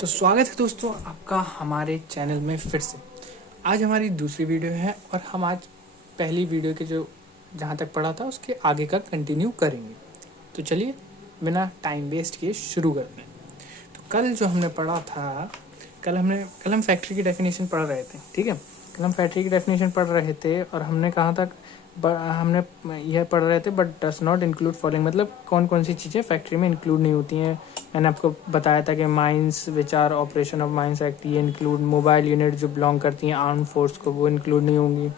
तो स्वागत है दोस्तों आपका हमारे चैनल में फिर से। आज हमारी दूसरी वीडियो है और हम आज पहली वीडियो के जो जहाँ तक पढ़ा था उसके आगे का कंटिन्यू करेंगे। तो चलिए बिना टाइम वेस्ट किए शुरू करते हैं। तो कल जो हमने पढ़ा था, कल हम फैक्ट्री की डेफिनेशन पढ़ रहे थे। ठीक है, कल हम फैक्ट्री की डेफिनेशन पढ़ रहे थे और हमने कहाँ तक हमने यह पढ़ रहे थे, but does not include following, मतलब कौन कौन सी चीज़ें फैक्ट्री में इंक्लूड नहीं होती हैं। मैंने आपको बताया था कि mines which are operation of mines act, ये इंक्लूड। मोबाइल यूनिट जो बिलोंग करती हैं आर्म फोर्स को, वो इंक्लूड नहीं होंगी।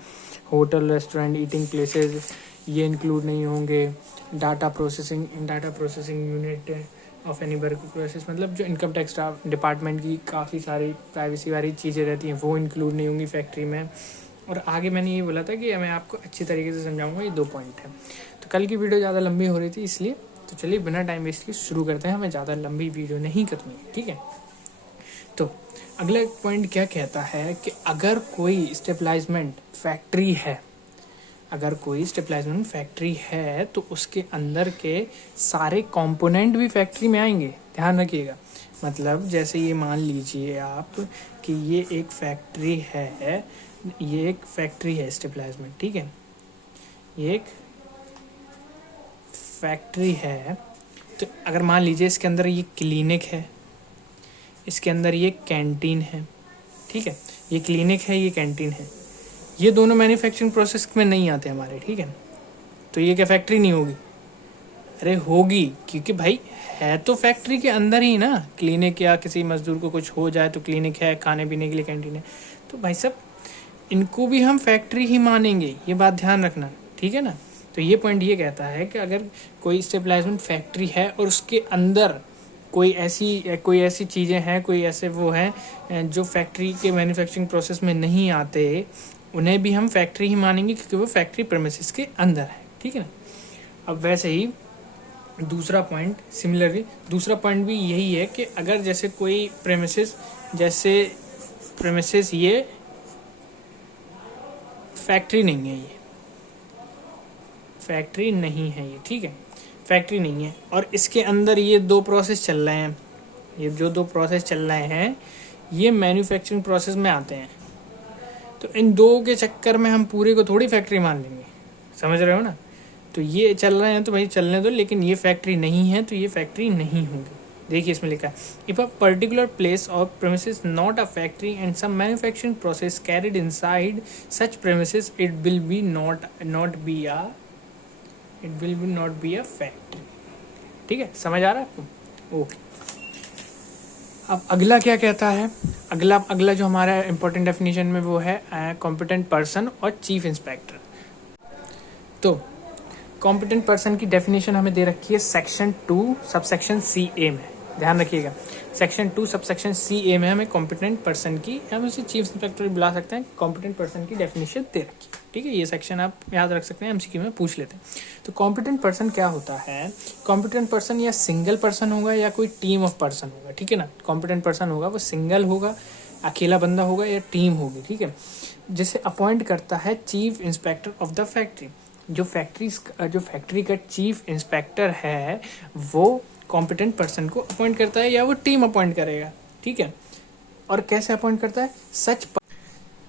होटल, रेस्टोरेंट, ईटिंग प्लेसेस ये इंक्लूड नहीं होंगे। Data processing unit of any work process, मतलब जो इनकम टैक्स डिपार्टमेंट की काफ़ी सारी प्राइवेसी वाली चीज़ें रहती हैं वो इंक्लूड नहीं होंगी फैक्ट्री में। और आगे मैंने ये बोला था कि मैं आपको अच्छी तरीके से समझाऊंगा, ये 2 पॉइंट है। तो कल की वीडियो ज़्यादा लंबी हो रही थी इसलिए, तो चलिए बिना टाइम वेस्ट के शुरू करते हैं। हमें ज़्यादा लंबी वीडियो नहीं करनी है, ठीक है। तो अगला पॉइंट क्या कहता है कि अगर कोई स्टेबलाइजमेंट फैक्ट्री है तो उसके अंदर के सारे कंपोनेंट भी फैक्ट्री में आएंगे। ध्यान रखिएगा, मतलब जैसे ये मान लीजिए आप कि ये एक फैक्ट्री है, स्टेबलाइजमेंट, ठीक है। ये एक फैक्ट्री है, तो अगर मान लीजिए इसके अंदर ये क्लिनिक है, इसके अंदर ये कैंटीन है, ठीक है। ये क्लिनिक है, ये कैंटीन है, ये दोनों मैन्युफैक्चरिंग प्रोसेस में नहीं आते हमारे, ठीक है। तो ये क्या फैक्ट्री नहीं होगी? अरे होगी, क्योंकि भाई है तो फैक्ट्री के अंदर ही ना। क्लिनिक या किसी मजदूर को कुछ हो जाए तो क्लिनिक है, खाने पीने के लिए कैंटीन है, तो भाई साहब इनको भी हम फैक्ट्री ही मानेंगे, ये बात ध्यान रखना, ठीक है ना। तो ये पॉइंट ये कहता है कि अगर कोई स्टेबलाइजमेंट फैक्ट्री है और उसके अंदर कोई ऐसी चीज़ें हैं, कोई ऐसे वो हैं जो फैक्ट्री के मैन्युफैक्चरिंग प्रोसेस में नहीं आते, उन्हें भी हम फैक्ट्री ही मानेंगे क्योंकि वो फैक्ट्री प्रेमिसेस के अंदर है, ठीक है ना। अब वैसे ही दूसरा पॉइंट भी यही है कि अगर जैसे कोई प्रेमिसेस ये फैक्ट्री नहीं है, ठीक है, फैक्ट्री नहीं है और इसके अंदर ये 2 प्रोसेस चल रहे हैं, ये जो 2 प्रोसेस चल रहे हैं ये मैन्युफैक्चरिंग प्रोसेस में आते हैं। तो इन 2 के चक्कर में हम पूरे को थोड़ी फैक्ट्री मान लेंगे, समझ रहे हो ना। तो ये चल रहे हैं तो भाई चलने दो, लेकिन ये फैक्ट्री नहीं है तो ये फैक्ट्री नहीं होंगे। देखिए इसमें लिखा है, इफ अ पर्टिकुलर प्लेस और premises not a factory and some manufacturing process carried inside such premises, it will not be a factory. ठीक है, समझ आ रहा है आपको? ओके। अब अगला क्या कहता है, अगला जो हमारा इंपॉर्टेंट डेफिनेशन में वो है कॉम्पिटेंट पर्सन और चीफ इंस्पेक्टर। तो कॉम्पिटेंट पर्सन की डेफिनेशन हमें दे रखी है सेक्शन 2 सबसेक्शन CA में। ध्यान रखिएगा, सेक्शन 2 सबसेक्शन CA में हमें कॉम्पिटेंट पर्सन की, हम उसे चीफ इंस्पेक्टर भी बुला सकते हैं, कॉम्पिटेंट पर्सन की डेफिनेशन दे रखी है, ठीक है। ये सेक्शन आप याद रख सकते हैं, MCQ में पूछ लेते हैं। तो कॉम्पिटेंट पर्सन क्या होता है? कॉम्पिटेंट पर्सन या सिंगल पर्सन होगा या कोई टीम ऑफ पर्सन होगा, ठीक है ना। कॉम्पिटेंट पर्सन होगा वो सिंगल होगा, अकेला बंदा होगा या टीम होगी, ठीक है, जिसे अपॉइंट करता है chief inspector of the factory. जो फैक्ट्री का चीफ इंस्पेक्टर है वो कॉम्पिटेंट पर्सन को अपॉइंट करता है या वो टीम अपॉइंट करेगा, ठीक है। और कैसे अपॉइंट करता है?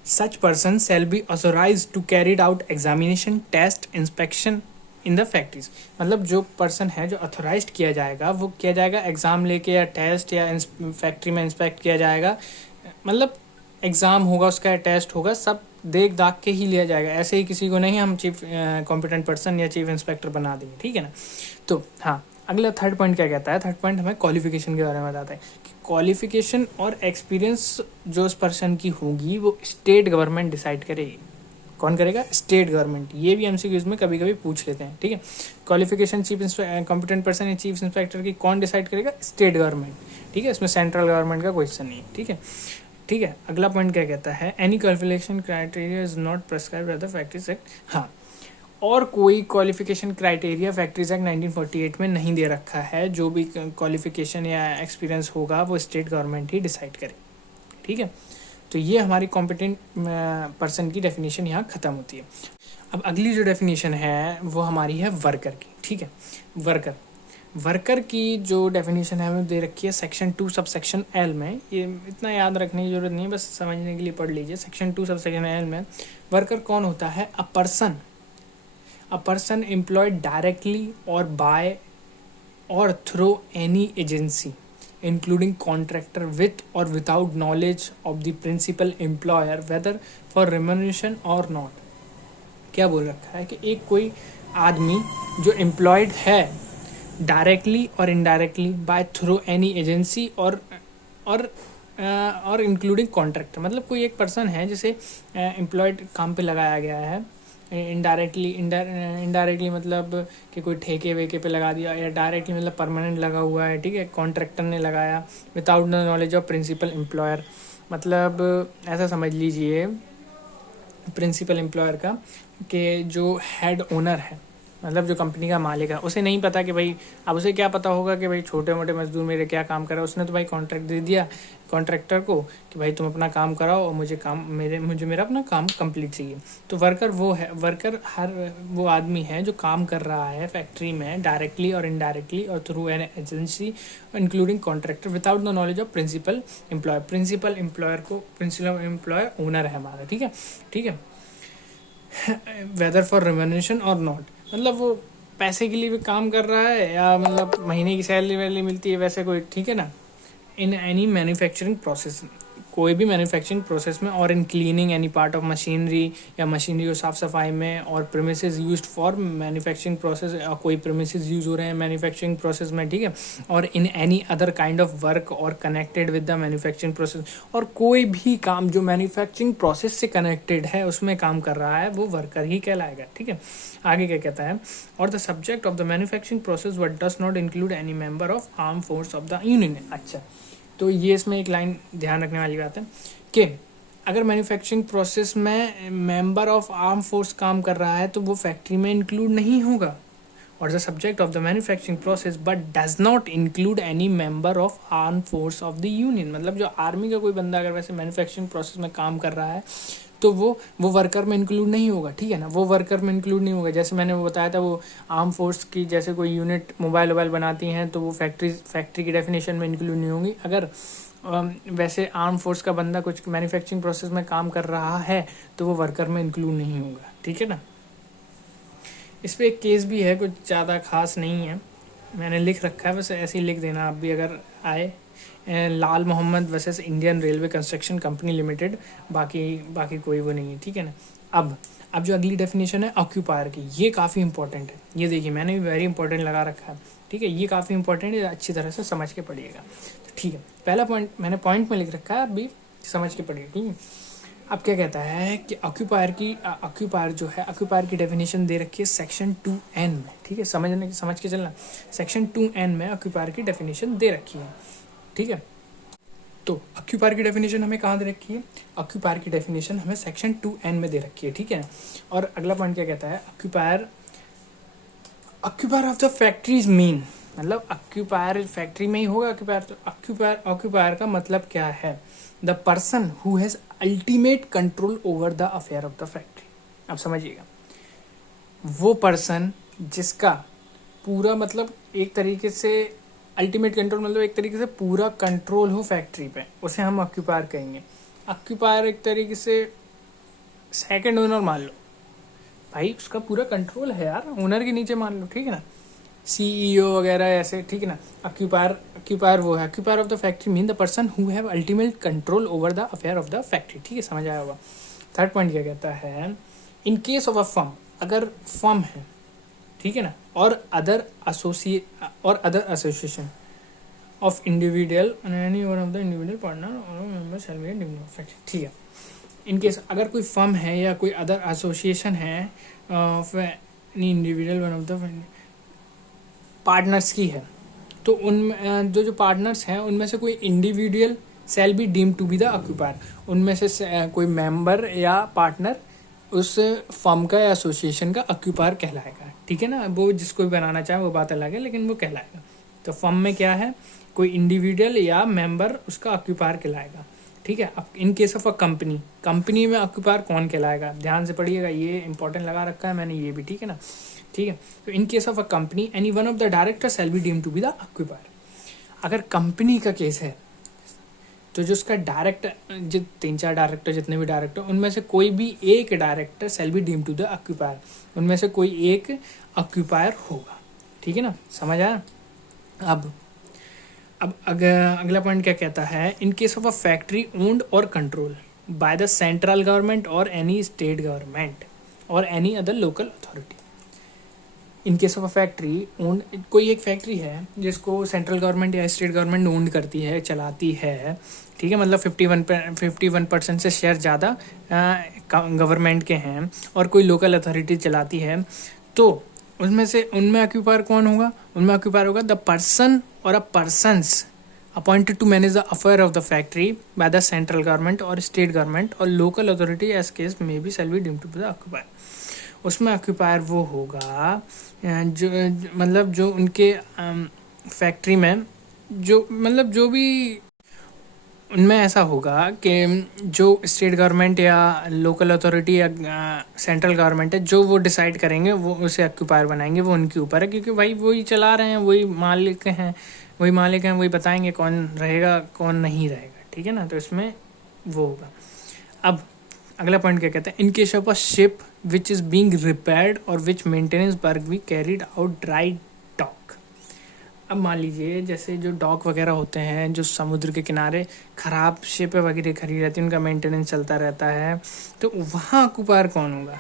Such person shall be authorised to carried out examination, test, inspection in the factories. मतलब जो पर्सन है जो ऑथोराइज्ड किया जाएगा वो किया जाएगा एग्जाम लेके या टेस्ट या फैक्ट्री में इंस्पेक्ट किया जाएगा, मतलब एग्ज़ाम होगा उसका, टेस्ट होगा, सब देख दाख के ही लिया जाएगा। ऐसे ही किसी को नहीं हम चीफ कॉम्पिटेंट पर्सन या चीफ इंस्पेक्टर बना देंगे, ठीक है ना। तो हाँ, अगला थर्ड पॉइंट क्या कहता है? थर्ड पॉइंट हमें क्वालिफिकेशन के बारे में बताता है कि क्वालिफिकेशन और एक्सपीरियंस जो उस पर्सन की होगी वो स्टेट गवर्नमेंट डिसाइड करेगी। कौन करेगा? State government. ये भी MCQs में कभी कभी पूछ लेते हैं, ठीक है। क्वालिफिकेशन चीफ कॉम्पिटेंट पर्सन या चीफ इंस्पेक्टर की कौन डिसाइड करेगा? स्टेट गवर्नमेंट, ठीक है। इसमें सेंट्रल गवर्नमेंट का क्वेश्चन नहीं है, ठीक है। ठीक है, अगला पॉइंट क्या कहता है? Any qualification criteria is not prescribed by the factories act. हाँ, और कोई क्वालिफिकेशन क्राइटेरिया फैक्ट्रीज एक्ट 1948 में नहीं दे रखा है। जो भी क्वालिफिकेशन या एक्सपीरियंस होगा वो स्टेट गवर्नमेंट ही डिसाइड करे, ठीक है। तो ये हमारी कॉम्पिटेंट पर्सन की डेफिनेशन यहाँ ख़त्म होती है। अब अगली जो डेफिनेशन है वो हमारी है वर्कर की, ठीक है। वर्कर की जो डेफिनेशन है वो दे रखी है सेक्शन 2 सब सेक्शन एल में। ये इतना याद रखने की जरूरत नहीं है, बस समझने के लिए पढ़ लीजिए। सेक्शन 2 सब सेक्शन एल में वर्कर कौन होता है? अ पर्सन एम्प्लॉयड डायरेक्टली और बाय और through any agency including contractor with और without knowledge of the principal employer whether for remuneration और नॉट। क्या बोल रखा है कि एक कोई आदमी जो एम्प्लॉयड है डायरेक्टली और indirectly by through any agency और इंक्लूडिंग कॉन्ट्रैक्टर, मतलब कोई एक पर्सन है जिसे एम्प्लॉयड काम पे लगाया गया है। इनडायरेक्टली मतलब कि कोई ठेके वेके पे लगा दिया, या डायरेक्टली मतलब परमानेंट लगा हुआ है, ठीक है, कॉन्ट्रैक्टर ने लगाया। Without the knowledge of principal employer, मतलब ऐसा समझ लीजिए प्रिंसिपल एम्प्लॉयर का कि जो हेड ओनर है, मतलब जो कंपनी का मालिक है, उसे नहीं पता कि भाई, अब उसे क्या पता होगा कि भाई छोटे मोटे मजदूर मेरे क्या काम कर रहा है। उसने तो भाई कॉन्ट्रैक्ट दे दिया कॉन्ट्रैक्टर को कि भाई तुम अपना काम कराओ और मुझे मेरा अपना काम कंप्लीट चाहिए। तो वर्कर वो है, वर्कर वो आदमी है जो काम कर रहा है फैक्ट्री में डायरेक्टली और इनडायरेक्टली और through an agency including contractor without the knowledge of principal employer. Principal employer owner है हमारा, ठीक है, वेदर फॉर रेम्यूनरेशन और नॉट, मतलब वो पैसे के लिए भी काम कर रहा है या मतलब महीने की सैलरी वैलरी मिलती है वैसे कोई, ठीक है ना। इन एनी मैन्युफैक्चरिंग प्रोसेस, कोई भी मैन्युफैक्चरिंग प्रोसेस में, और in cleaning any part of machinery, या मशीनरी को साफ सफाई में, और premises used for manufacturing process, कोई प्रेमिसेस यूज हो रहे हैं मैन्युफैक्चरिंग प्रोसेस में, ठीक है, और in any other kind of work और connected with the manufacturing process, और कोई भी काम जो मैन्युफैक्चरिंग प्रोसेस से कनेक्टेड है उसमें काम कर रहा है वो वर्कर ही कहलाएगा, ठीक है। आगे क्या कहता है, और the subject of the manufacturing process but does not include any member of arm force of the union. अच्छा, तो ये इसमें एक लाइन ध्यान रखने वाली बात है कि अगर मैन्युफैक्चरिंग प्रोसेस में मेंबर ऑफ आर्म फोर्स काम कर रहा है तो वो फैक्ट्री में इंक्लूड नहीं होगा। और the subject of the manufacturing process but does not include any member of arm force of the union, मतलब जो आर्मी का कोई बंदा अगर वैसे मैन्युफैक्चरिंग प्रोसेस में काम कर रहा है तो वो वर्कर में इंक्लूड नहीं होगा, ठीक है ना, वो वर्कर में इंक्लूड नहीं होगा। जैसे मैंने वो बताया था, वो आर्म फोर्स की जैसे कोई यूनिट मोबाइल बनाती हैं तो वो फैक्ट्री की डेफिनेशन में इंक्लूड नहीं होंगी। अगर वैसे आर्म फोर्स का बंदा कुछ मैन्युफैक्चरिंग प्रोसेस में काम कर रहा है तो वो वर्कर में इंक्लूड नहीं होगा, ठीक है ना। इस पर एक केस भी है, कुछ ज़्यादा खास नहीं है, मैंने लिख रखा है, बस ऐसे ही लिख देना आप भी अगर आए। Lal Mohammad versus Indian railway construction company limited, बाकी कोई वो नहीं है, ठीक है ना। अब जो अगली डेफिनेशन है ऑक्यूपायर की, ये काफ़ी इंपॉर्टेंट है। ये देखिए मैंने भी वेरी इंपॉर्टेंट लगा रखा है, ठीक है, ये काफ़ी इंपॉर्टेंट है, अच्छी तरह से समझ के पढ़िएगा। तो ठीक है, पहला पॉइंट मैंने पॉइंट में लिख रखा है, अभी समझ के पढ़िएगा, ठीक है। अब क्या कहता है कि ऑक्यूपायर की डेफिनेशन दे रखी है सेक्शन 2N में, ठीक है, समझ के चलना। सेक्शन 2N में ऑक्यूपायर की डेफिनेशन दे रखी है, ठीक है। तो ऑक्यूपायर की डेफिनेशन हमें कहाँ दे रखी है? ऑक्यूपायर की डेफिनेशन हमें सेक्शन 2N में दे रखी है, ठीक है। और अगला पॉइंट क्या कहता है, occupier of the factories mean, मतलब ऑक्यूपायर फैक्ट्री में ही होगा ऑक्यूपायर। तो ऑक्यूपायर का मतलब क्या है? The person who has ultimate control over the affair of the factory. अब समझिएगा, वो पर्सन जिसका पूरा मतलब एक तरीके से अल्टीमेट कंट्रोल, मतलब एक तरीके से पूरा कंट्रोल हो फैक्ट्री पे, उसे हम ऑक्यूपायर कहेंगे। ऑक्यूपायर एक तरीके से सेकंड ओनर मान लो, भाई उसका पूरा कंट्रोल है यार, ओनर के नीचे मान लो, ठीक है ना, CEO वगैरह ऐसे, ठीक है ना। ऑक्यूपायर वो है, occupier of the factory mean the person who have ultimate control over the affair of the factory, ठीक है, समझ आया होगा। थर्ड पॉइंट क्या कहता है, in case of a firm, अगर फर्म है, ठीक है ना, और other association of individual any one of the individual partner और member shall be dividend factory, ठीक है। इन केस अगर कोई फर्म है या कोई अदर एसोसिएशन है of any individual one of the partners की है, तो उन जो पार्टनर्स हैं उनमें से कोई individual shall be deemed to be the occupier, उनमें से कोई मेंबर या पार्टनर उस फर्म का या एसोसिएशन का ऑक्यूपायर कहलाएगा, ठीक है ना। वो जिसको भी बनाना चाहे वो बात अलग है, लेकिन वो कहलाएगा। तो फर्म में क्या है, कोई इंडिविजुअल या मेंबर उसका ऑक्यूपायर कहलाएगा, ठीक है। अब इन केस ऑफ अ कंपनी में ऑक्यूपायर कौन कहलाएगा, ध्यान से पढ़िएगा, ये इंपॉर्टेंट लगा रखा है मैंने ये भी, ठीक है ना। ठीक है। तो in case of a company any one of the director shall be deemed to be the occupier. अगर कंपनी का केस है तो जो उसका डायरेक्टर, जो 3-4 डायरेक्टर, जितने भी डायरेक्टर, उनमें से कोई भी एक director shall be deemed to the occupier, उनमें से कोई एक ऑक्यूपायर होगा। ठीक है ना, समझ आया। अब अगला पॉइंट क्या कहता है, in case of a factory owned और control by the central government और एनी स्टेट गवर्नमेंट और any other local authority. In case of a factory owned, कोई एक फैक्ट्री है जिसको सेंट्रल गवर्नमेंट या स्टेट गवर्नमेंट ओन्ड करती है, चलाती है, ठीक है, मतलब 51% से शेयर ज़्यादा गवर्नमेंट के हैं, और कोई लोकल अथॉरिटी चलाती है, तो उसमें से उनमें ऑक्यूपायर कौन होगा? उनमें ऑक्यूपायर होगा द पर्सन और a persons appointed to manage the affair of the factory by the central government और स्टेट गवर्नमेंट और local authority as case may be shall be deemed to be the occupier. उसमें occupier वो होगा जो मतलब जो उनके फैक्ट्री में जो मतलब जो भी उनमें ऐसा होगा कि जो स्टेट गवर्नमेंट या लोकल अथॉरिटी या सेंट्रल गवर्नमेंट है, जो वो डिसाइड करेंगे वो उसे ऑक्यूपायर बनाएंगे, वो उनके ऊपर है, क्योंकि भाई वही चला रहे हैं, वही मालिक हैं, वही बताएंगे कौन रहेगा कौन नहीं रहेगा। ठीक है ना, तो इसमें वो होगा। अब अगला पॉइंट क्या कहता है, in case of a ship which is being repaired और which maintenance work be carried out dry dock. अब मान लीजिए जैसे जो डॉक वगैरह होते हैं, जो समुद्र के किनारे ख़राब शिप वगैरह खड़ी रहती है, उनका मेंटेनेंस चलता रहता है, तो वहाँ ऑक्यूपायर कौन होगा?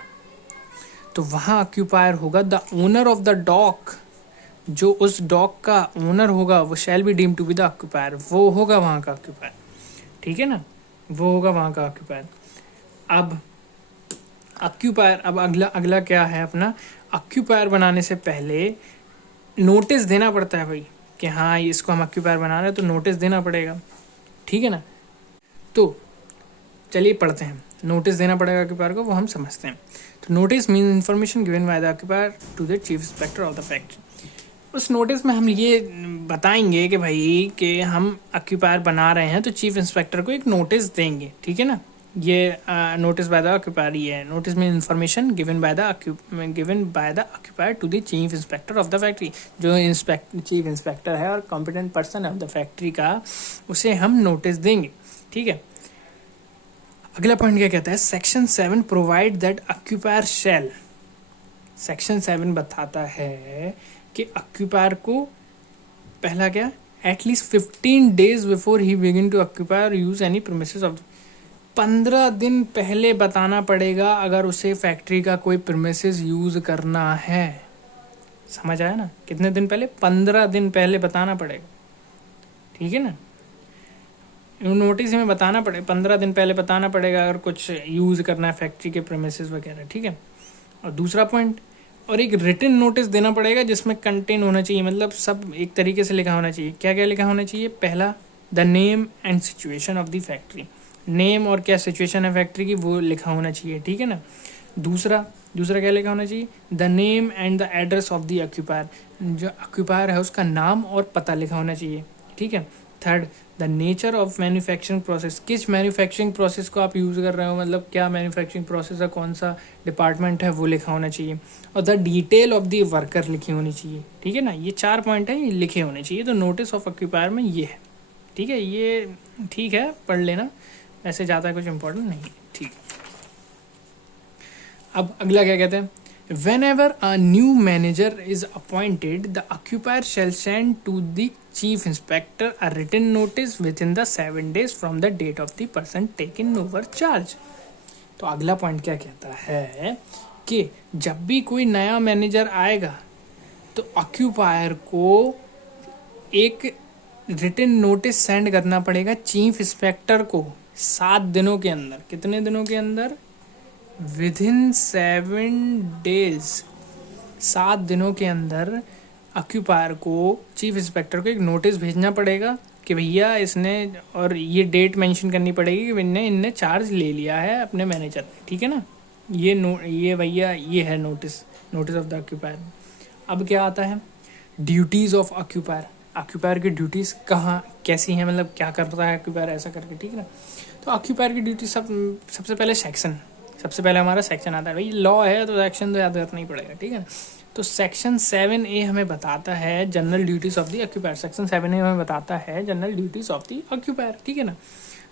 तो वहाँ ऑक्यूपायर होगा the owner of the dock. जो उस डॉक का ओनर होगा वो shall be deemed to be the occupier, वो होगा वहाँ का ऑक्यूपायर। ठीक है ना, वो होगा वहाँ का ऑक्यूपायर। अब ऑक्यूपायर, अब अगला क्या है अपना, ऑक्यूपायर बनाने से पहले नोटिस देना पड़ता है भाई कि हाँ इसको हम ऑक्यूपायर बना रहे हैं, तो नोटिस देना पड़ेगा। ठीक है ना, तो चलिए पढ़ते हैं। नोटिस देना पड़ेगा ऑक्यूपायर को, वो हम समझते हैं। तो notice mean information given by the occupier to the chief inspector of the factory. उस नोटिस में हम ये बताएंगे कि भाई कि हम ऑक्यूपायर बना रहे हैं, तो चीफ इंस्पेक्टर को एक नोटिस देंगे। ठीक है ना, ये नोटिस बाय द ऑक्यूपायर ही है। नोटिस में information given by the occupier to the chief inspector of the factory. जो चीफ इंस्पेक्टर है और competent person of the factory का, उसे हम नोटिस देंगे। ठीक है, अगला पॉइंट क्या कहता है, section 7 provide that occupier shall. Section 7 बताता है कि ऑक्यूपायर को पहला क्या, एटलीस्ट 15 days बिफोर ही बिगिन टू ऑक्यूपाई और यूज एनी प्रीमिसेस ऑफ, 15 दिन पहले बताना पड़ेगा अगर उसे फैक्ट्री का कोई प्रीमिसेस यूज करना है। समझ आया ना, कितने दिन पहले? 15 दिन पहले बताना पड़ेगा। ठीक है ना, नोटिस में बताना पड़ेगा, 15 दिन पहले बताना पड़ेगा अगर कुछ यूज करना है फैक्ट्री के प्रीमिसेस वगैरह। ठीक है, और दूसरा पॉइंट, और एक रिटन नोटिस देना पड़ेगा जिसमें कंटेन होना चाहिए, मतलब सब एक तरीके से लिखा होना चाहिए। क्या क्या लिखा होना चाहिए? पहला, the name and situation of the factory, name और क्या सिचुएशन है फैक्ट्री की वो लिखा होना चाहिए। ठीक है ना, दूसरा क्या लिखा होना चाहिए? The name and the address of the occupier, जो ऑक्यूपायर है उसका नाम और पता लिखा होना चाहिए। ठीक है, third, the nature of manufacturing process, किस मैन्युफैक्चरिंग प्रोसेस को आप यूज़ कर रहे हो, मतलब क्या मैन्युफैक्चरिंग प्रोसेस है, कौन सा डिपार्टमेंट है, वो लिखा होना चाहिए। और the detail of the worker लिखी होनी चाहिए। ठीक है ना, ये 4 पॉइंट है, ये लिखे होने चाहिए। तो नोटिस ऑफ ऑक्यूपायर में ये है। ठीक है, ये ठीक है, पढ़ लेना, ऐसे ज़्यादा कुछ इंपॉर्टेंट नहीं है। ठीक, अब अगला क्या कहते हैं, whenever a new manager is appointed, the occupier shall send to the chief inspector a written notice within the 7 days from the date of the person taken over charge। तो अगला पॉइंट क्या कहता है कि जब भी कोई नया मैनेजर आएगा तो ऑक्यूपायर को एक रिटन नोटिस सेंड करना पड़ेगा चीफ इंस्पेक्टर को 7 दिनों के अंदर। कितने दिनों के अंदर? विदिन 7 days, 7 दिनों के अंदर ऑक्यूपायर को, चीफ इंस्पेक्टर को एक नोटिस भेजना पड़ेगा कि भैया इसने, और ये डेट मेंशन करनी पड़ेगी कि इनने चार्ज ले लिया है अपने मैनेजर ने। ठीक है ना, ये भैया ये है नोटिस ऑफ द ऑक्यूपायर। अब क्या आता है, ड्यूटीज़ ऑफ ऑक्यूपायर। ऑक्यूपायर की ड्यूटीज़ कहाँ कैसी हैं, मतलब क्या करता है ऑक्यूपायर, ऐसा करके। ठीक है ना, तो ऑक्यूपायर की ड्यूटी सबसे पहले हमारा सेक्शन आता है। भाई लॉ है तो सेक्शन तो याद करना ही पड़ेगा। ठीक है ना, तो सेक्शन 7A हमें बताता है general duties of the occupier. Section 7A हमें बताता है general duties of the occupier, ठीक है ना।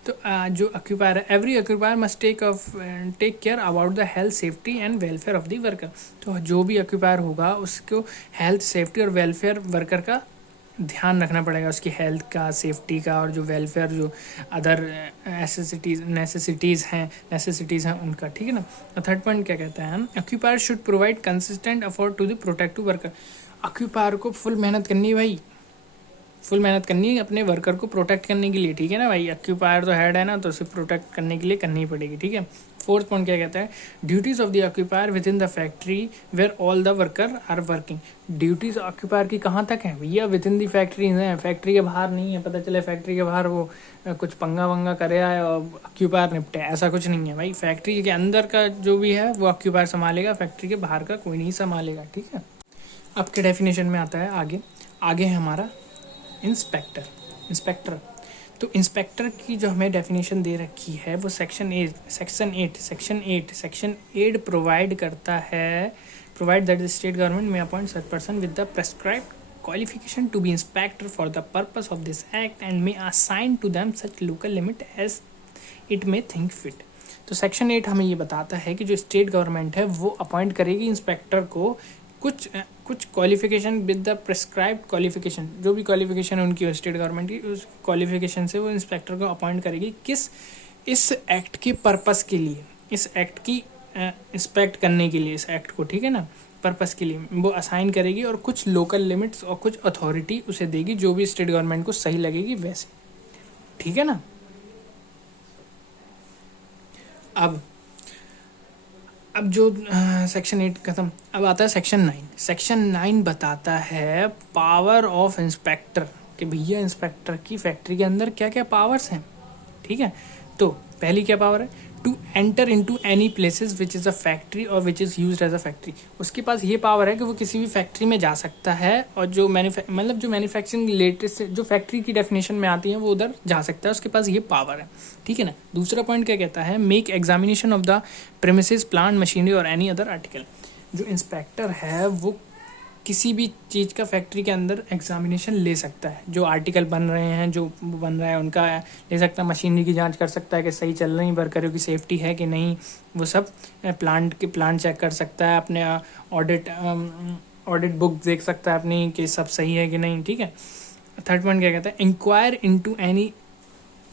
तो जो ऑक्यूपायर है, every occupier must take care about the health safety and welfare of the worker. तो जो भी ऑक्यूपायर होगा उसको हेल्थ सेफ्टी और वेलफेयर वर्कर का ध्यान रखना पड़ेगा, उसकी हेल्थ का, सेफ्टी का, और जो वेलफेयर, जो अदर नेसेसिटीज़ हैं उनका, ठीक है ना। और थर्ड पॉइंट क्या कहता है, occupier should provide consistent effort to the protective worker. Occupier को फुल मेहनत करनी है भाई, फुल मेहनत करनी है अपने वर्कर को प्रोटेक्ट करने के लिए, ठीक है ना भाई। ऑक्यूपायर तो हेड है ना, तो उसे प्रोटेक्ट करने के लिए करनी पड़ेगी, ठीक है। फोर्थ पॉइंट क्या कहता है, duties of the occupier within the factory where all the worker are working. Duties occupier की कहाँ तक है भैया, विद इन द फैक्ट्री है, फैक्ट्री के बाहर नहीं है। पता चले फैक्ट्री के बाहर वो कुछ पंगा वंगा करे आए और ऑक्यूपायर निपटे, ऐसा कुछ नहीं है भाई। फैक्ट्री के अंदर का जो भी है वो ऑक्यूपायर संभालेगा, फैक्ट्री के बाहर का कोई नहीं संभालेगा, ठीक है। अब के डेफिनेशन में आता है आगे है हमारा इंस्पेक्टर। तो इंस्पेक्टर की जो हमें डेफिनेशन दे रखी है वो सेक्शन 8 प्रोवाइड करता है, provide that the state government may appoint such person with the prescribed qualification to be inspector for the purpose of this act and may assign to them such local limit as it may think fit. तो section 8 हमें ये बताता है कि जो state government है वो appoint करेगी इंस्पेक्टर को कुछ qualification with the prescribed qualification, जो भी क्वालिफिकेशन है उनकी स्टेट गवर्नमेंट की, उस क्वालिफिकेशन से वो इंस्पेक्टर को अपॉइंट करेगी। किस, इस एक्ट के पर्पस के लिए, इस एक्ट की इंस्पेक्ट करने के लिए, इस एक्ट को, ठीक है ना, पर्पस के लिए वो असाइन करेगी और कुछ लोकल लिमिट्स और कुछ अथॉरिटी उसे देगी जो भी स्टेट गवर्नमेंट को सही लगेगी वैसे, ठीक है ना। अब जो सेक्शन 8 खत्म, अब आता है सेक्शन 9। सेक्शन 9 बताता है पावर ऑफ इंस्पेक्टर, कि भैया इंस्पेक्टर की फैक्ट्री के अंदर क्या क्या पावर्स हैं, ठीक है। तो पहली क्या पावर है, to enter into any places which is a factory और which is used as a factory. उसके पास ये पावर है कि वो किसी भी फैक्ट्री में जा सकता है और जो जो मैन्युफैक्चरिंग रिलेटेड जो फैक्ट्री की डेफिनेशन में आती है वो उधर जा सकता है, उसके पास ये पावर है, ठीक है ना। दूसरा पॉइंट क्या कहता है, make examination of the premises, plant, machinery और एनी अदर आर्टिकल। जो इंस्पेक्टर है वो किसी भी चीज़ का फैक्ट्री के अंदर एग्जामिनेशन ले सकता है, जो आर्टिकल बन रहे हैं, जो बन रहा है उनका ले सकता है, मशीनरी की जांच कर सकता है कि सही चल रही, वर्करों की सेफ्टी है कि नहीं, वो सब प्लांट चेक कर सकता है, अपने ऑडिट बुक देख सकता है अपनी कि सब सही है कि नहीं, ठीक है। थर्ड पॉइंट क्या कहता है, inquire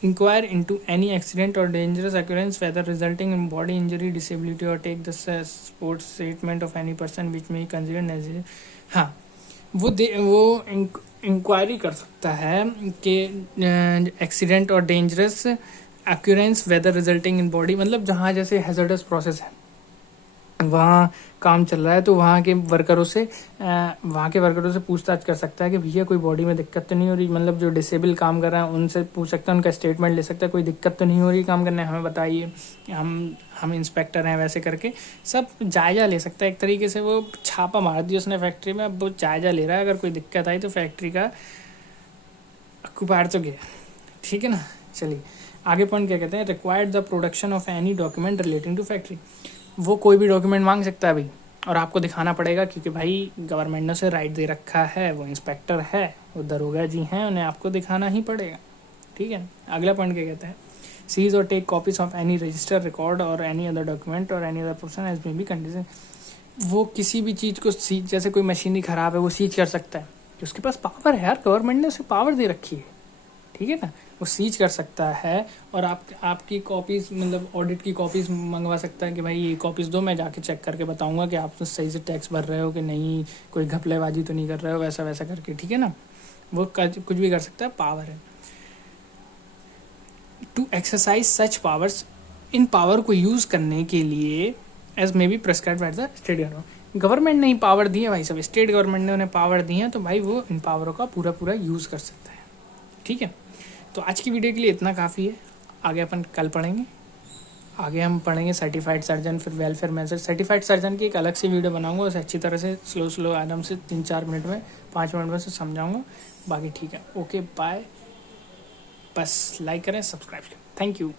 into any accident or dangerous occurrence whether resulting in body injury, disability or take the sports statement of any person which may be considered necessary। हाँ, वो इंक्वायरी कर सकता है कि accident or dangerous occurrence whether resulting in body, मतलब जहाँ जैसे hazardous process है वहाँ काम चल रहा है तो वहाँ के वर्करों से पूछताछ कर सकता है कि भैया कोई बॉडी में दिक्कत तो नहीं हो रही, मतलब जो डिसेबल काम कर रहा है उनसे पूछ सकता है, उनका स्टेटमेंट ले सकता है, कोई दिक्कत तो नहीं हो रही काम करने, हमें बताइए, हम इंस्पेक्टर हैं, वैसे करके सब जायज़ा ले सकता है। एक तरीके से वो छापा मार दिया उसने फैक्ट्री में, अब वो जायज़ा ले रहा है, अगर कोई दिक्कत आई तो फैक्ट्री का ऑक्यूपायर तो गया, ठीक है ना। चलिए आगे पॉइंट क्या कहते हैं, required the production of any document relating to factory. वो कोई भी डॉक्यूमेंट मांग सकता है भाई, और आपको दिखाना पड़ेगा क्योंकि भाई गवर्नमेंट ने उसे राइट दे रखा है, वो इंस्पेक्टर है, वो दरोगा जी हैं, उन्हें आपको दिखाना ही पड़ेगा, ठीक है। अगला पॉइंट क्या कहता है, seize or take copies of any register record or any other document or any other person as may be condition. वो किसी भी चीज़ को सीज, जैसे कोई मशीनरी ख़राब है वो सीज कर सकता है, उसके पास पावर है यार, गवर्नमेंट ने उसे पावर दे रखी है, ठीक है ना। वो सीज कर सकता है और आपकी कॉपीज़, मतलब ऑडिट की कॉपीज़ मंगवा सकता है कि भाई ये कॉपीज़ दो, मैं जाके चेक करके बताऊंगा कि आप सही से टैक्स भर रहे हो कि नहीं, कोई घपलेबाजी तो नहीं कर रहे हो, वैसा करके, ठीक है ना। वो कुछ भी कर सकता है, पावर है। टू एक्सरसाइज सच पावर्स, इन पावर को यूज़ करने के लिए as may be prescribed by the state government. Government ने ही पावर दी है भाई, सब स्टेट गवर्नमेंट ने उन्हें पावर दी है, तो भाई वो इन पावरों का पूरा यूज़ कर सकता है, ठीक है। तो आज की वीडियो के लिए इतना काफ़ी है, आगे अपन कल पढ़ेंगे, आगे हम पढ़ेंगे सर्टिफाइड सर्जन, फिर वेलफेयर मेजर। सर्टिफाइड सर्जन की एक अलग से वीडियो बनाऊंगा, उसे अच्छी तरह से स्लो आराम से 3-4 मिनट में 5 मिनट में से समझाऊंगा, बाकी ठीक है, ओके बाय। बस लाइक करें, सब्सक्राइब करें, थैंक यू।